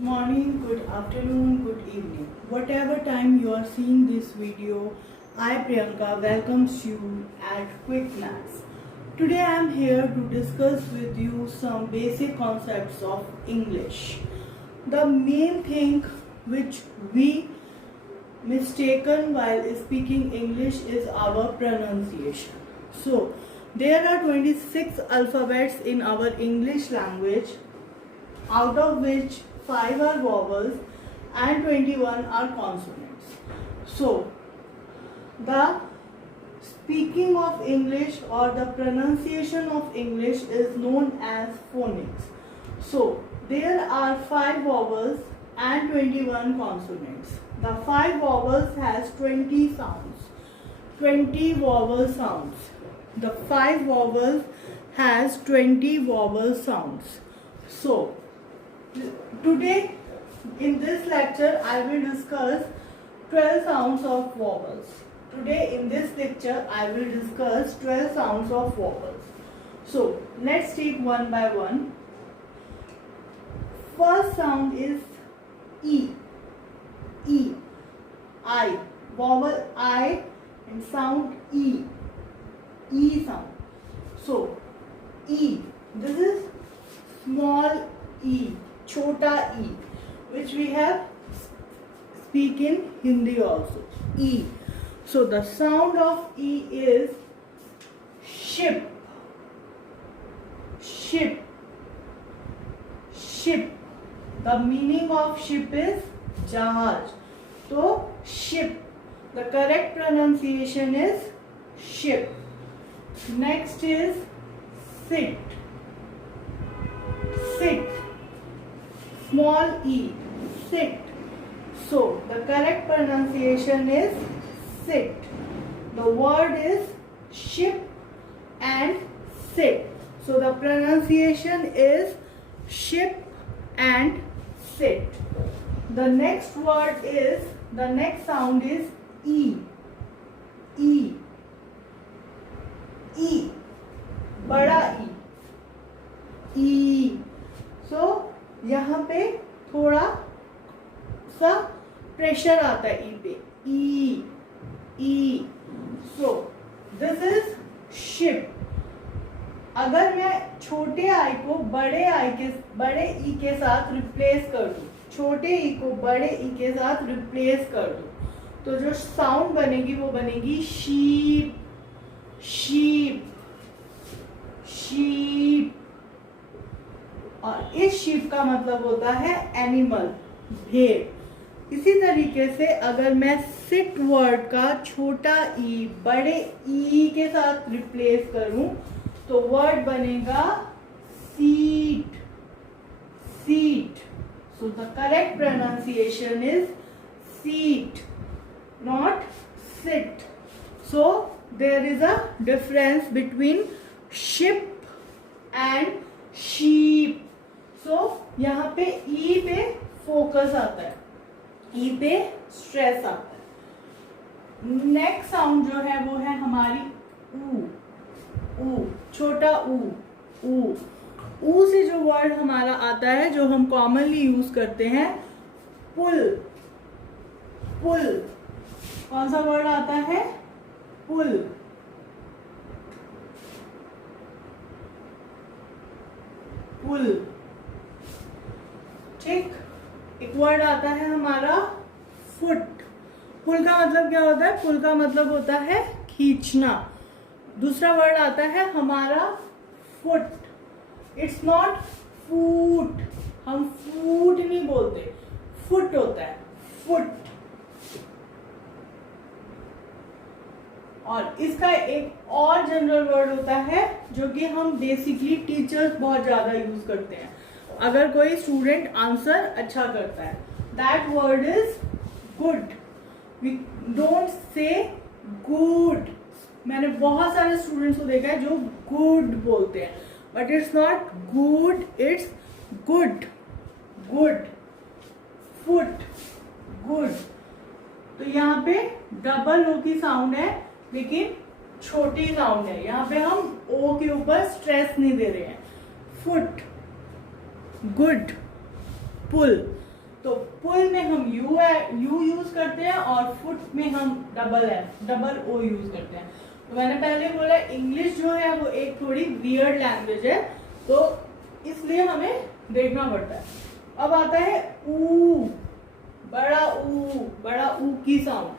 Morning, good afternoon, good evening. Whatever time you are seeing this video, I Priyanka welcomes you at Quick Maths. Today I am here to discuss with you some basic concepts of English. The main thing which we mistaken while speaking English is our pronunciation. So, there are 26 alphabets in our English language, out of which 5 are vowels and 21 are consonants. So, the speaking of English or the pronunciation of English is known as phonics. So, there are 5 vowels and 21 consonants. The 5 vowels has 20 sounds. 20 vowel sounds. The 5 vowels has 20 vowel sounds. So, today in this lecture I will discuss 12 sounds of vowels. Today in this lecture I will discuss 12 sounds of vowels. So let's take one by one. First sound is E. E. I. Vowel I and sound E. E sound. So E. This is small E. Chota E, which we have speak in Hindi also. E. So the sound of E is ship. Ship. Ship. The meaning of ship is jahaj. So ship. The correct pronunciation is ship. Next is sit. Sit. Small e, sit. So, the correct pronunciation is sit. The word is ship and sit. So, the pronunciation is ship and sit. The next sound is E. E. E. बड़ा E. E. So, यहाँ पे थोड़ा सा pressure आता है E पे. E. E. So this is ship. अगर मैं छोटे आई को बड़े ई के साथ रिप्लेस कर दूं, छोटे ई को बड़े ई के साथ रिप्लेस कर दूं, तो जो साउंड बनेगी वो बनेगी शीप. शीप. शीप. और इस शीप का मतलब होता है एनिमल, भेड़. इसी तरीके से अगर मैं सिट वर्ड का छोटा ई बड़े ई के साथ रिप्लेस करूं तो वर्ड बनेगा seat. Seat. So the correct pronunciation is seat, not sit. So there is a difference between ship and sheep. So यहाँ पे ई पे फोकस आता है, ई पे स्ट्रेस आता है. नेक्स्ट साउंड जो है वो है हमारी ऊ. ऊ. छोटा ऊ. ऊ. ऊ से जो वर्ड हमारा आता है, जो हम कॉमनली यूज करते हैं, पुल. पुल. कौन सा वर्ड आता है? पुल. पुल. ठीक. एक वर्ड आता है हमारा फुट. पुल का मतलब क्या होता है? पुल का मतलब होता है खींचना. दूसरा वर्ड आता है हमारा फुट. इट्स नॉट फूट. हम फूट नहीं बोलते, फुट होता है. फुट. और इसका एक और जनरल वर्ड होता है जो कि हम बेसिकली टीचर्स बहुत ज्यादा यूज करते हैं अगर कोई स्टूडेंट आंसर अच्छा करता है. That word is good. We don't say good. मैंने बहुत सारे स्टूडेंट्स को देखा है जो गुड बोलते हैं, but it's not good, it's good. Good. Foot. Good. तो यहाँ पे डबल ओ की साउंड है, लेकिन छोटी साउंड है. यहाँ पे हम ओ के ऊपर स्ट्रेस नहीं दे रहे हैं. फुट. गुड. पुल. तो पुल में हम यू यूज करते हैं और फुट में हम डबल ओ यूज करते हैं। तो मैंने पहले बोला इंग्लिश जो है वो एक थोड़ी वियर्ड लैंग्वेज है, तो इसलिए हमें देखना पड़ता है। अब आता है ऊ, बड़ा ऊ की साउंड।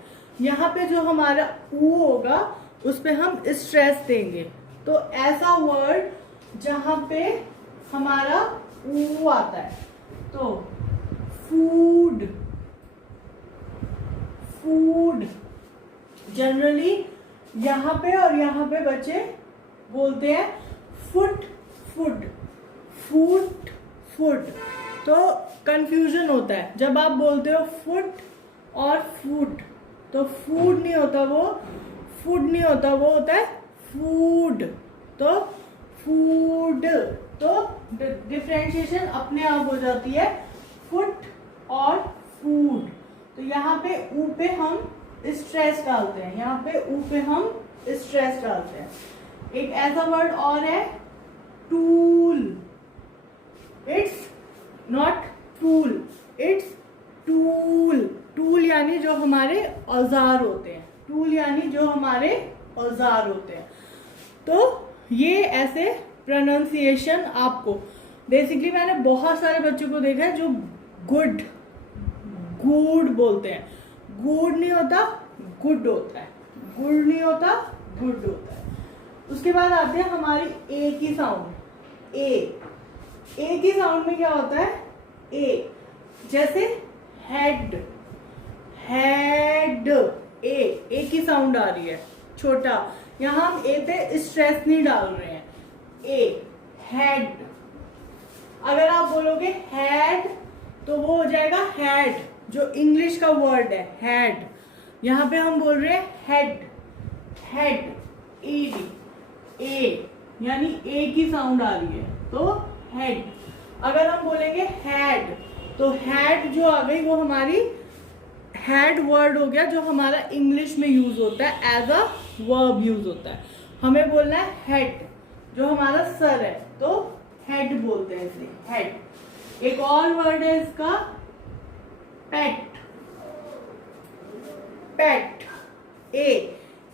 यहाँ पे जो हमारा ऊ होगा उस पे हम स्ट्रेस देंगे। तो ऐसा वर्ड जहाँ पे हमारा ऊ आता है, तो फूड, जनरली यहाँ पे और यहाँ पे बच्चे बोलते हैं फुट, तो कंफ्यूजन होता है जब आप बोलते हो फुट और फूड। तो फूड नहीं होता वो, होता है फूड। तो फूड, तो डिफरेंशिएशन अपने आप हो जाती है फुट और फूड। तो यहाँ पे ऊ पे हम स्ट्रेस डालते हैं, यहाँ पे ऊ पे हम स्ट्रेस डालते हैं। एक ऐसा वर्ड और है tool, it's not tool, it's tool यानी जो हमारे औजार होते हैं, तो ये ऐसे प्रोनाउंसिएशन आपको बेसिकली, मैंने बहुत सारे बच्चों को देखा है जो गुड बोलते हैं। गुड नहीं होता, गुड होता है, गुड नहीं होता, गुड होता है। उसके बाद आते हैं हमारी ए की साउंड। ए की साउंड में क्या होता है, ए जैसे हेड, ए की साउंड आ रही है छोटा, यहाँ हम ए पे स्ट्रेस नहीं डाल रहे हैं। ए हेड, अगर आप बोलोगे हेड तो वो हो जाएगा हेड, जो इंग्लिश का वर्ड है हेड। यहाँ पे हम बोल रहे हैं हेड, ए यानी ए की साउंड आ रही है, तो हेड। अगर हम बोलेंगे हेड, तो हेड जो आ गई वो हमारी हेड वर्ड हो गया, जो हमारा इंग्लिश में यूज होता है, एज अ वर्ब यूज होता है। हमें बोलना है हेड, जो हमारा सर है, तो हेड बोलते हैं इसे, हेड। एक और वर्ड है इसका पेट,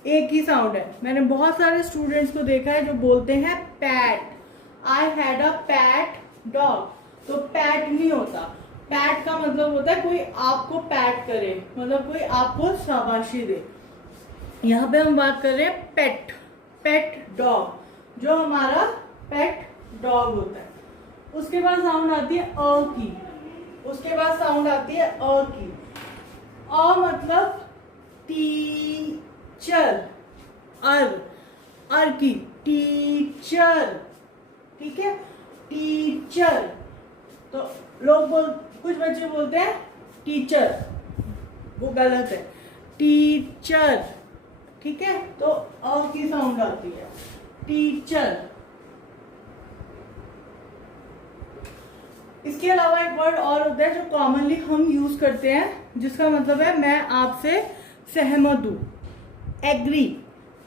ए की साउंड है। मैंने बहुत सारे स्टूडेंट्स को देखा है जो बोलते हैं PAT, I had a pet dog. तो पैट नहीं होता, पैट का मतलब होता है कोई आपको पैट करे, मतलब कोई आपको शाबाशी दे। यहाँ पे हम बात कर रहे हैं पेट डॉग, जो हमारा पेट डॉग होता है। उसके बाद साउंड आती है अ की, अ मतलब टीचर, अर की टीचर, ठीक है, टीचर। तो कुछ बच्चे बोलते हैं टीचर, वो गलत है, टीचर, ठीक है। तो अ की साउंड आती है टीचर। इसके अलावा एक वर्ड और होता है जो कॉमनली हम यूज करते हैं, जिसका मतलब है मैं आपसे सहमत हूं, एग्री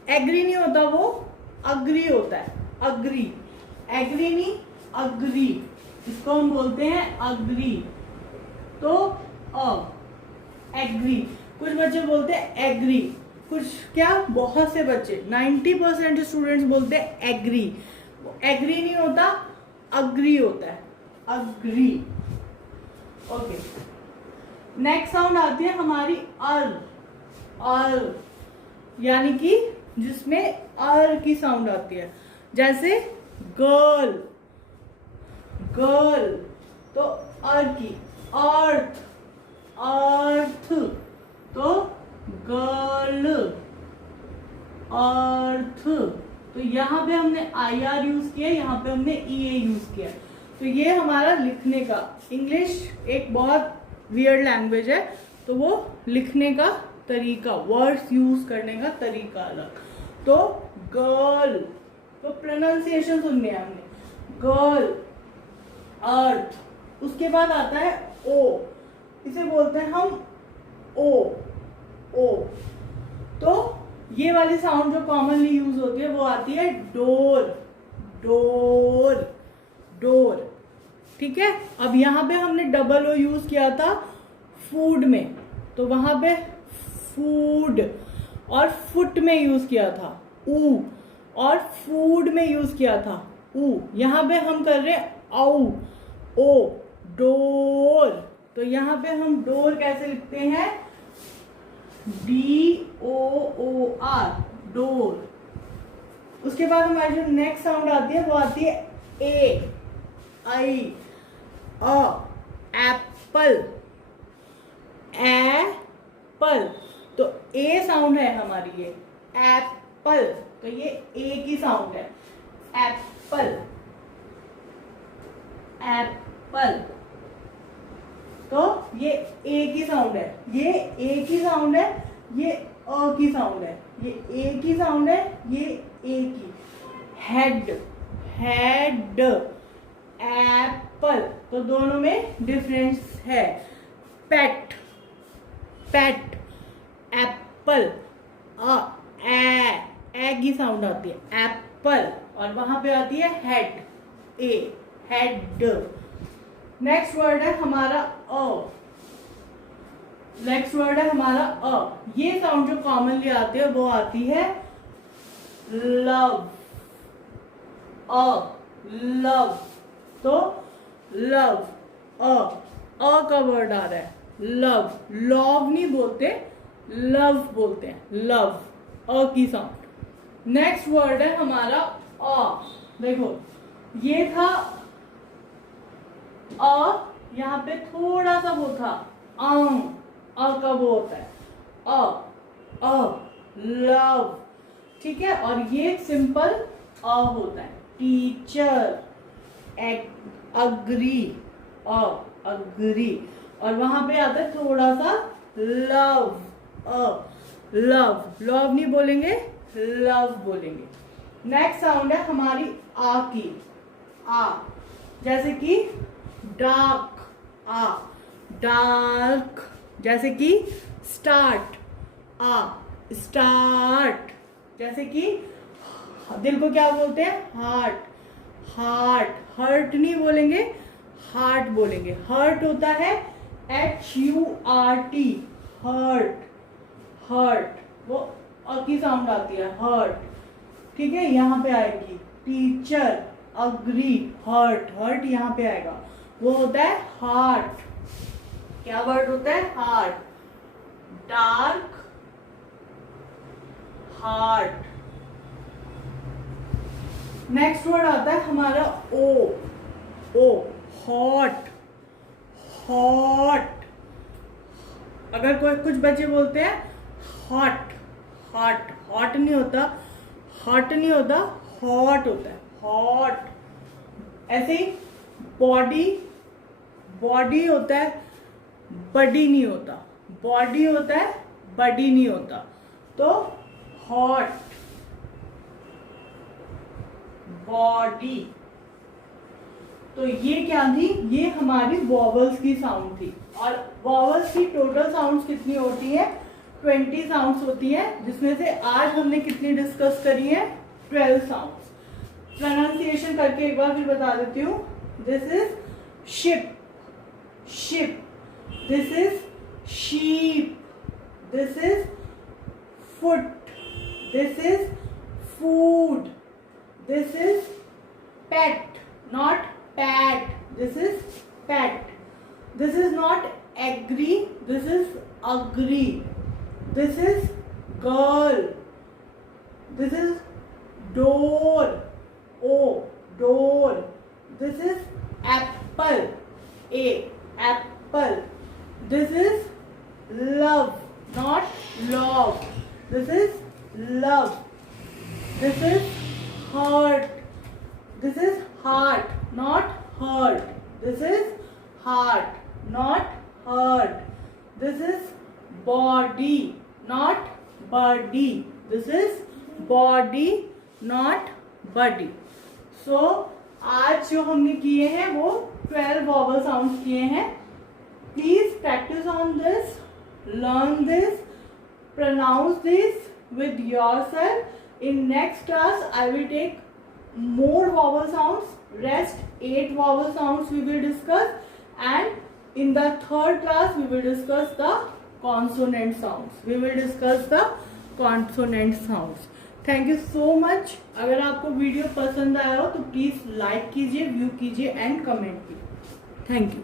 नहीं होता, वो अग्री होता है, एग्री नहीं, अग्री, इसको हम बोलते हैं अग्री। तो एग्री, कुछ बच्चे बोलते हैं एग्री, कुछ क्या, बहुत से बच्चे 90% स्टूडेंट्स बोलते हैं एग्री। एग्री नहीं होता, अग्री होता है, अग्री। ओके, नेक्स्ट साउंड आती है हमारी अर, यानी कि जिसमें अर की साउंड आती है, जैसे गर्ल, तो अर की, अर्थ, तो गर्ल, अर्थ। तो यहाँ पे हमने IR यूज किया, यहाँ पे हमने EA यूज किया। तो ये हमारा लिखने का, इंग्लिश एक बहुत वियर्ड लैंग्वेज है, तो वो लिखने का तरीका, वर्ड्स यूज करने का तरीका अलग। तो गर्ल, तो प्रोनाउंसिएशन सुनने हमने, गर्ल, अर्थ। उसके बाद आता है ओ, इसे बोलते हैं हम ओ। तो ये वाली साउंड जो कॉमनली यूज होती है वो आती है डोर। ठीक है। अब यहाँ पे हमने डबल ओ यूज किया था फूड में, तो वहां पे फूड, और फुट में यूज किया था ऊ, और फूड में यूज किया था ऊ। यहाँ पे हम कर रहे हैं औ, ओ, डोर। तो यहाँ पे हम डोर कैसे लिखते हैं, DOOR, डोर। उसके बाद हमारी जो नेक्स्ट साउंड आती है वो आती है ए, आई, अ, एप्पल, एप्पल। तो ए साउंड है हमारी, ये एप्पल, तो ये ए की साउंड है, एप्पल, एप्पल। तो ये ए की साउंड है, ये ए की साउंड है, ये अ की साउंड है, ये ए की साउंड है, ये ए की। हेड, हेड, एप्पल, तो दोनों में डिफरेंस है। पेट, पेट, एप्पल, ए की साउंड आती है एप्पल, और वहां पे आती है हेड, ए, हेड। नेक्स्ट वर्ड है हमारा अ, नेक्स्ट वर्ड है हमारा अ। ये साउंड जो कॉमनली आती है वो आती है लव, अ, लव। तो लव, अ का वर्ड आ रहा है, लव, लव नहीं बोलते, लव बोलते हैं, लव, अ की साउंड। नेक्स्ट वर्ड है हमारा अ। देखो ये था अ, यहाँ पे थोड़ा सा वो था अ का वो होता है अ, लव, ठीक है। और ये सिंपल अ होता है। टीचर, अग्री, अग्री, और वहां पे आता है थोड़ा सा लव, लव, लव नहीं बोलेंगे, लव बोलेंगे। नेक्स्ट साउंड है हमारी आ की, आ, जैसे कि डार्क, आ, डार्क। जैसे कि स्टार्ट, आ, स्टार्ट। जैसे कि दिल को क्या बोलते हैं, हार्ट, हार्ट, हर्ट नहीं बोलेंगे, हार्ट बोलेंगे। हर्ट होता है HURT, हर्ट, हर्ट, वो अ की साउंड आती है, हर्ट, ठीक है, यहाँ पे आएगी। टीचर, अग्री, हर्ट, हर्ट यहाँ पे आएगा, वो होता है हार्ट। क्या वर्ड होता है, heart, dark, heart. Next word आता है हमारा ओ, हॉट, हॉट। अगर कोई कुछ बच्चे बोलते हैं हॉट, हॉट, हॉट नहीं होता, हॉट नहीं होता, हॉट होता है, हॉट। ऐसे ही बॉडी, बॉडी होता है, बडी नहीं होता, बॉडी होता है, बडी नहीं होता। तो हॉट, बॉडी। तो ये क्या थी, ये हमारी वॉवल्स की साउंड थी। और वॉवल्स की टोटल साउंड्स कितनी होती है, 20 साउंड्स होती है, जिसमें से आज हमने कितनी डिस्कस करी है, 12 साउंड्स। प्रोनाउंसिएशन करके एक बार फिर बता देती हूँ। This is ship, ship, this is sheep, this is foot, this is food, this is pet, not pet, this is pet, this is not agree, this is agree, this is girl, this is door, door, this is apple, apple, this is love, not love, this is love, this is heart, this is heart, not hurt, this is heart, not hurt, this is body, not body, this is body, not body. So आज जो हमने किए हैं वो 12 vowel sounds किए हैं. Please practice on this, learn this, pronounce this with yourself. In next class I will take more vowel sounds. Rest 8 vowel sounds we will discuss, and in the third class we will discuss the consonant sounds. We will discuss the consonant sounds. Thank you so much. अगर आपको video पसंद आया हो तो please like कीजिए, view कीजिए and comment कीजिए. Thank you.